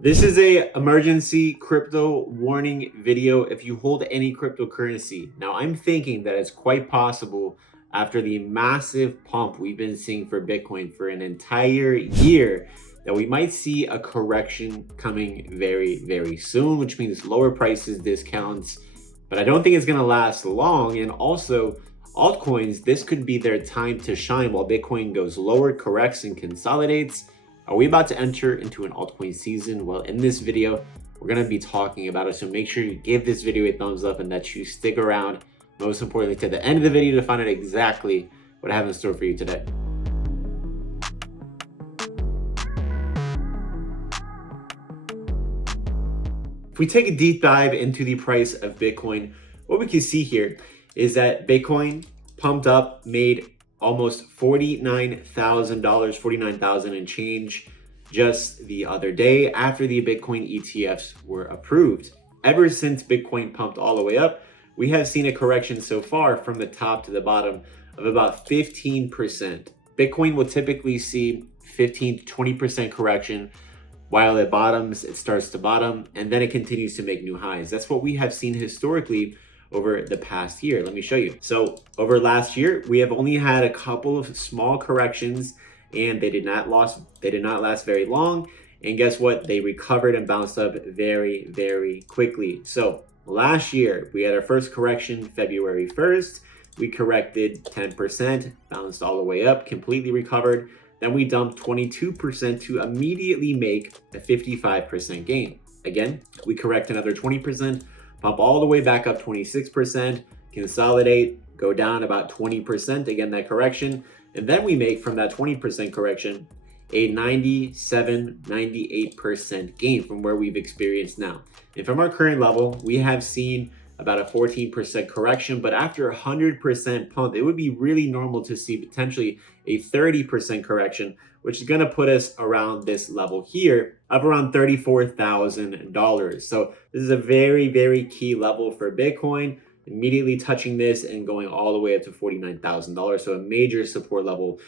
This is a emergency crypto warning video if you hold any cryptocurrency. Now, I'm thinking that it's quite possible after the massive pump we've been seeing for Bitcoin for an entire year that we might see a correction coming very, very soon, which means lower prices, discounts. But I don't think it's going to last long. And also, altcoins, this could be their time to shine while Bitcoin goes lower, corrects, and consolidates. Are we about to enter into an altcoin season? Well, in this video, we're going to be talking about it. So make sure you give this video a thumbs up and that you stick around, most importantly, to the end of the video to find out exactly what I have in store for you today. If we take a deep dive into the price of Bitcoin, what we can see here is that Bitcoin pumped up, made almost $49,000, 49,000 and change just the other day after the Bitcoin ETFs were approved. Ever since Bitcoin pumped all the way up, we have seen a correction so far from the top to the bottom of about 15%. Bitcoin will typically see 15 to 20% correction. While it bottoms, it starts to bottom, and then it continues to make new highs. That's what we have seen historically over the past year. Let me show you. So over last year, we have only had a couple of small corrections, and they did not last very long. And guess what? They recovered and bounced up very, very quickly. So last year, we had our first correction February 1st. We corrected 10%, bounced all the way up, completely recovered. Then we dumped 22% to immediately make a 55% gain. Again, we correct another 20%, pump all the way back up 26%, consolidate, go down about 20%, again, that correction. And then we make from that 20% correction a 97, 98% gain from where we've experienced now. And from our current level, we have seen about a 14% correction, but after a 100% pump, it would be really normal to see potentially a 30% correction, which is going to put us around this level here of around $34,000. So this is a very, very key level for Bitcoin, immediately touching this and going all the way up to $49,000. So a major support level.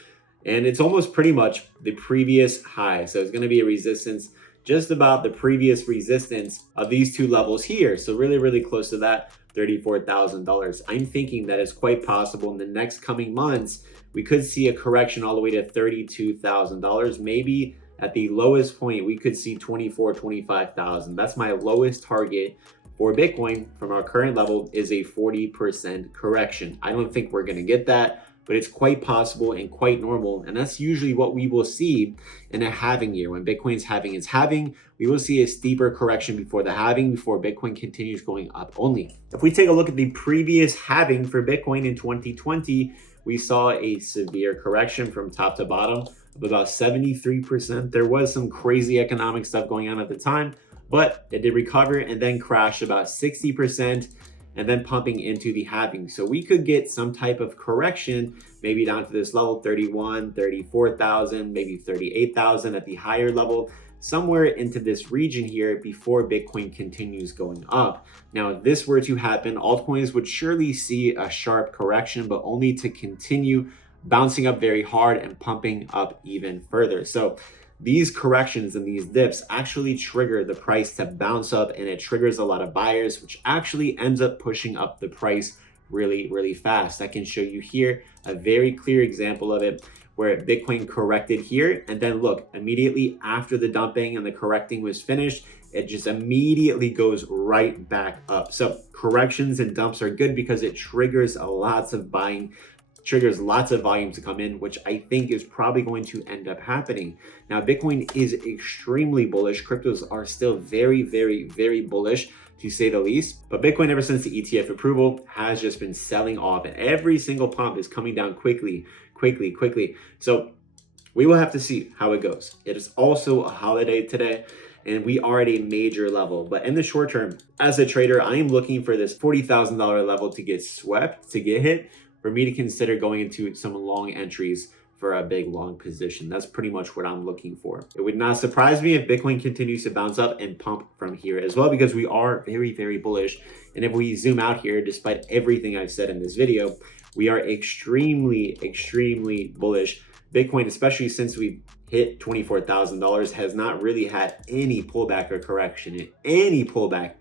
And it's almost pretty much the previous high. So it's going to be a resistance just about the previous resistance of these two levels here. So really, really close to that $34,000. I'm thinking that it's quite possible in the next coming months, we could see a correction all the way to $32,000. Maybe at the lowest point, we could see $24,000, $25,000. That's my lowest target for Bitcoin from our current level is a 40% correction. I don't think we're going to get that, but it's quite possible and quite normal. And that's usually what we will see in a halving year. When Bitcoin's having its halving, we will see a steeper correction before the halving, before Bitcoin continues going up only. If we take a look at the previous halving for Bitcoin in 2020, we saw a severe correction from top to bottom of about 73%. There was some crazy economic stuff going on at the time, but it did recover and then crash about 60%. And then pumping into the halving. So we could get some type of correction, maybe down to this level, 31, 34,000, maybe 38,000 at the higher level, somewhere into this region here before Bitcoin continues going up. Now, if this were to happen, altcoins would surely see a sharp correction, but only to continue bouncing up very hard and pumping up even further. So these corrections and these dips actually trigger the price to bounce up, and it triggers a lot of buyers, which actually ends up pushing up the price really, really fast. I can show you here a very clear example of it where Bitcoin corrected here. And then look, immediately after the dumping and the correcting was finished, it just immediately goes right back up. So corrections and dumps are good because it triggers lots of buying, triggers lots of volume to come in, which I think is probably going to end up happening. Now, Bitcoin is extremely bullish. Cryptos are still very, very, very bullish, to say the least. But Bitcoin, ever since the ETF approval, has just been selling off, and every single pump is coming down quickly, quickly, quickly. So we will have to see how it goes. It is also a holiday today, and we are at a major level. But in the short term, as a trader, I am looking for this $40,000 level to get swept, to get hit, for me to consider going into some long entries for a big long position. That's pretty much what I'm looking for. It would not surprise me if Bitcoin continues to bounce up and pump from here as well, because we are very, very bullish. And if we zoom out here, despite everything I've said in this video, we are extremely, extremely bullish Bitcoin, especially since we hit $24,000, has not really had any pullback or correction. Any correction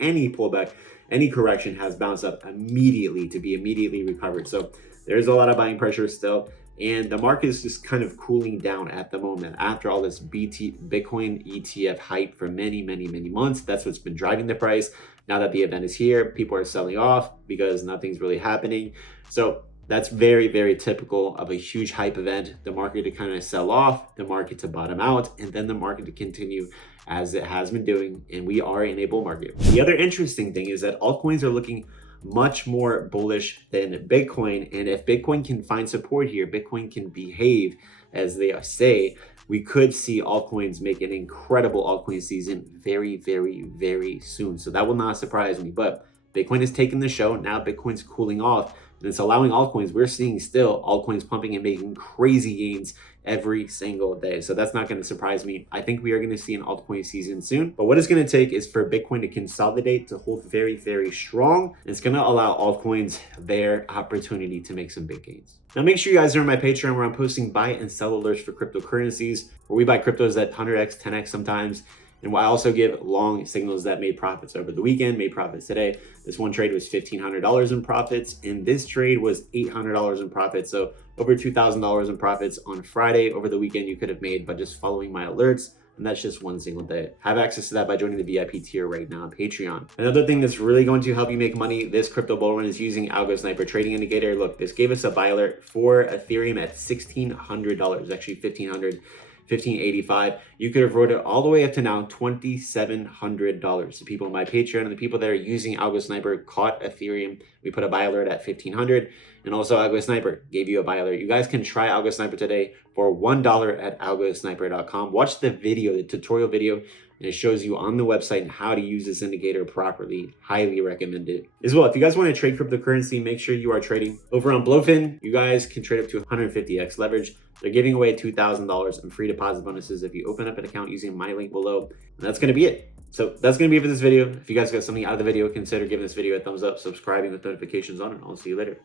has bounced up immediately to be immediately recovered. So there's a lot of buying pressure still. And the market is just kind of cooling down at the moment after all this Bitcoin ETF hype for many months. That's what's been driving the price. Now that the event is here, people are selling off because nothing's really happening. So that's very typical of a huge hype event. The market to kind of sell off, the market to bottom out, and then the market to continue as it has been doing. And we are in a bull market. The other interesting thing is that altcoins are looking much more bullish than Bitcoin. And if Bitcoin can find support here, Bitcoin can behave as they say, we could see altcoins make an incredible altcoin season very soon. So that will not surprise me. But Bitcoin has taken the show. Now Bitcoin's cooling off. And it's allowing altcoins, we're seeing still altcoins pumping and making crazy gains every single day. So that's not going to surprise me. I think we are going to see an altcoin season soon. But what it's going to take is for Bitcoin to consolidate, to hold very strong. And it's going to allow altcoins their opportunity to make some big gains. Now make sure you guys are on my Patreon where I'm posting buy and sell alerts for cryptocurrencies, where we buy cryptos at 100x, 10x sometimes. And I also give long signals that made profits over the weekend, made profits today. This one trade was $1,500 in profits, and this trade was $800 in profits. So over $2,000 in profits on Friday over the weekend you could have made by just following my alerts. And that's just one single day. Have access to that by joining the VIP tier right now on Patreon. Another thing that's really going to help you make money this crypto bull run is using Algosniper trading indicator. Look, this gave us a buy alert for Ethereum at $1,600, actually $1,585. You could have wrote it all the way up to now $2,700. The people on my Patreon and the people that are using Algosniper caught Ethereum. We put a buy alert at $1,500, and also Algosniper gave you a buy alert. You guys can try Algosniper today for $1 at algosniper.com. Watch the video, the tutorial video, and it shows you on the website how to use this indicator properly. Highly recommend it. As well, if you guys want to trade cryptocurrency, make sure you are trading over on Blowfin. You guys can trade up to 150x leverage. They're giving away $2,000 in free deposit bonuses if you open up an account using my link below. And that's going to be it. So that's going to be it for this video. If you guys got something out of the video, consider giving this video a thumbs up, subscribing with notifications on, and I'll see you later.